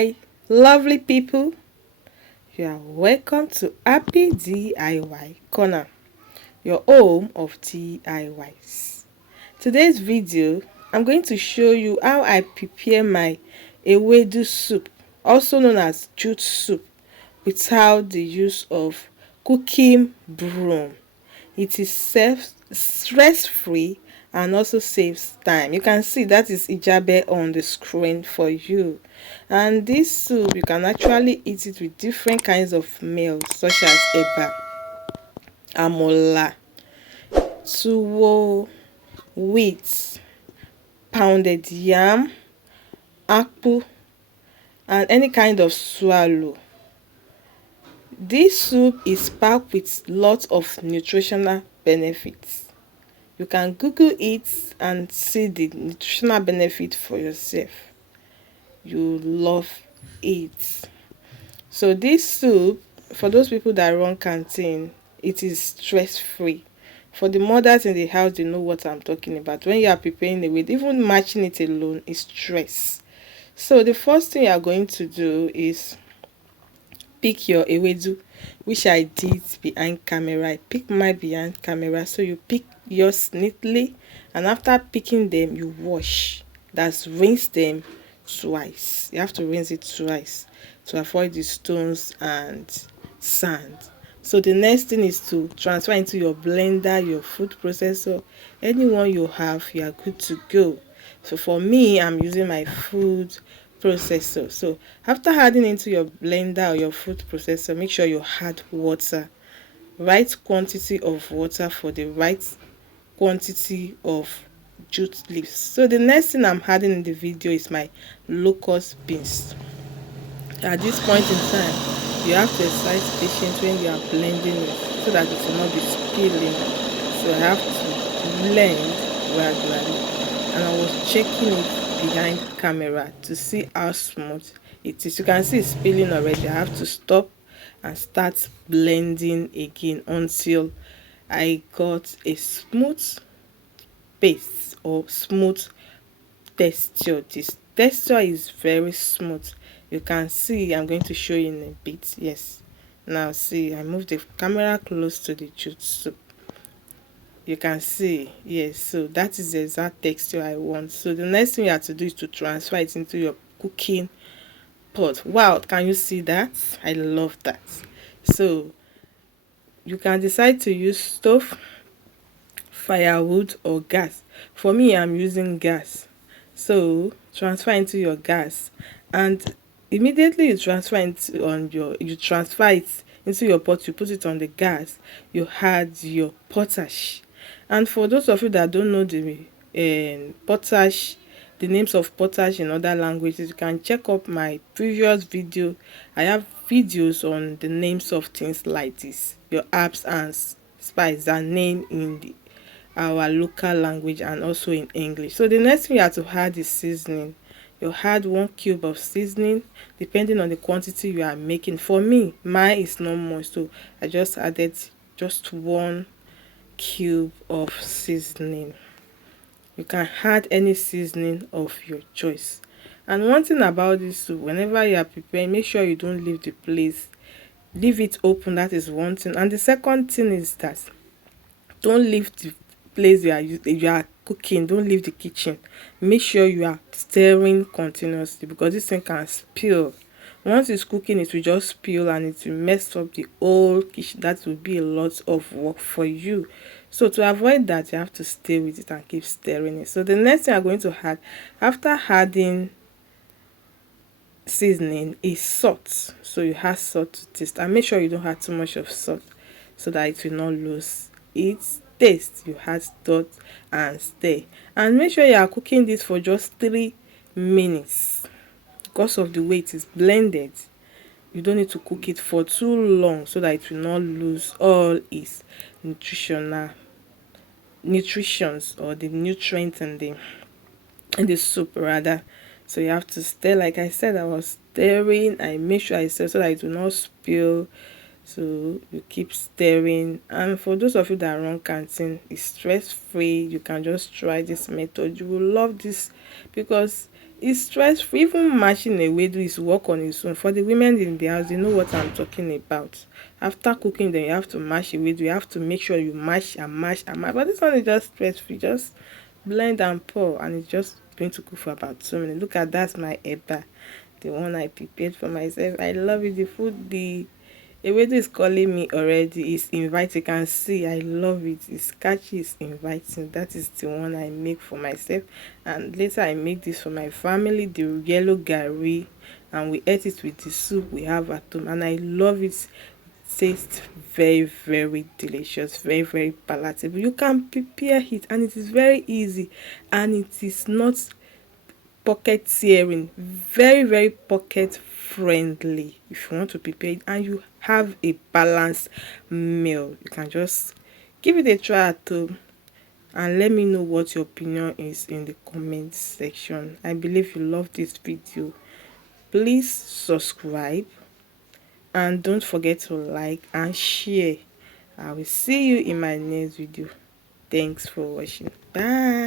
My lovely people, you are welcome to Happy DIY Corner, your home of DIYs. Today's video, I'm going to show you how I prepare my Ewedu soup, also known as jute soup, without the use of cooking broom. It is stress-free and also saves time. You can see that is ijabe on the screen for you. And this soup, you can actually eat it with different kinds of meals such as eba, amola, tuwo, wheat, pounded yam, akpu, and any kind of swallow. This soup is packed with lots of nutritional benefits. You can Google it and see the nutritional benefit for yourself. You love it. So this soup, for those people that run canteen, it is stress-free. For the mothers in the house, they know what I'm talking about. When you are preparing the weight, even matching it alone is stress. So the first thing you are going to do is pick your ewedu, which I did behind camera. I pick my behind camera, so you pick yours neatly, and after picking them, you wash. That's rinse them twice. You have to rinse it twice to avoid the stones and sand. So the next thing is to transfer into your blender, your food processor, anyone you have, you are good to go. So for me, I'm using my food processor. So after adding into your blender or your food processor, make sure you add water, right quantity of water for the right quantity of jute leaves. So the next thing I'm adding in the video is my locust beans. At this point in time, you have to exercise patience when you are blending it so that it will not be spilling. So I have to blend gradually, and I was checking it behind camera to see how smooth it is. You can see it's spilling already. I have to stop and start blending again until I got a smooth paste or smooth texture. This texture is very smooth. You can see, I'm going to show you in a bit. Yes, now see, I move the camera close to the jute soup. You can see, yes, so that is the exact texture I want. So the next thing you have to do is to transfer it into your cooking pot. Wow, can you see that? I love that. So you can decide to use stove, firewood, or gas. For me, I'm using gas. So transfer into your gas, and immediately you transfer it into your pot. You put it on the gas. You add your potash, and for those of you that don't know the potash, the names of potash in other languages, you can check up my previous video. I have videos on the names of things like this, your herbs and spice are named in our local language and also in English. So the next thing you have to add is seasoning. You add 1 cube of seasoning depending on the quantity you are making. For me, mine is not much, so I just added just 1 cube of seasoning. You can add any seasoning of your choice. And one thing about this soup, whenever you are preparing, make sure you don't leave the place, leave it open. That is one thing. And the second thing is that don't leave the place you are cooking, don't leave the kitchen. Make sure you are stirring continuously, because this thing can spill. Once it's cooking, it will just spill and it will mess up the whole kitchen. That will be a lot of work for you. So to avoid that, you have to stay with it and keep stirring it. So the next thing I'm going to add after adding seasoning is salt. So you add salt to taste, and make sure you don't add too much of salt so that it will not lose its taste. You add salt and stir, and make sure you are cooking this for just 3 minutes. Because of the way it is blended, you don't need to cook it for too long so that it will not lose all its nutritions or the nutrients in the soup rather. So you have to stir. Like I said, I was stirring. I make sure I stir so that it will not spill. So you keep stirring. And for those of you that run canteen, it's stress free. You can just try this method. You will love this because It's stressful. Even mashing Ewedu is work on its own. For the women in the house, they know what I'm talking about. After cooking, then you have to mash Ewedu. You have to make sure you mash and mash and mash. But this one is just stress-free. Just blend and pour, and it's just going to cook for about 2 minutes. Look at, that's my eba, the one I prepared for myself. I love it. The food, the Ewedu is calling me already. It's inviting. You can see I love it. It's catchy, it's inviting. That is the one I make for myself. And later I make this for my family, the yellow gari. And we ate it with the soup we have at home. And I love it. Tastes very, very delicious, very, very palatable. You can prepare it and it is very easy, and it is not pocket tearing, very, very pocket friendly. If you want to prepare it and you have a balanced meal, you can just give it a try at home and let me know what your opinion is in the comment section. I believe you love this video. Please subscribe and don't forget to like and share. I will see you in my next video. Thanks for watching. Bye.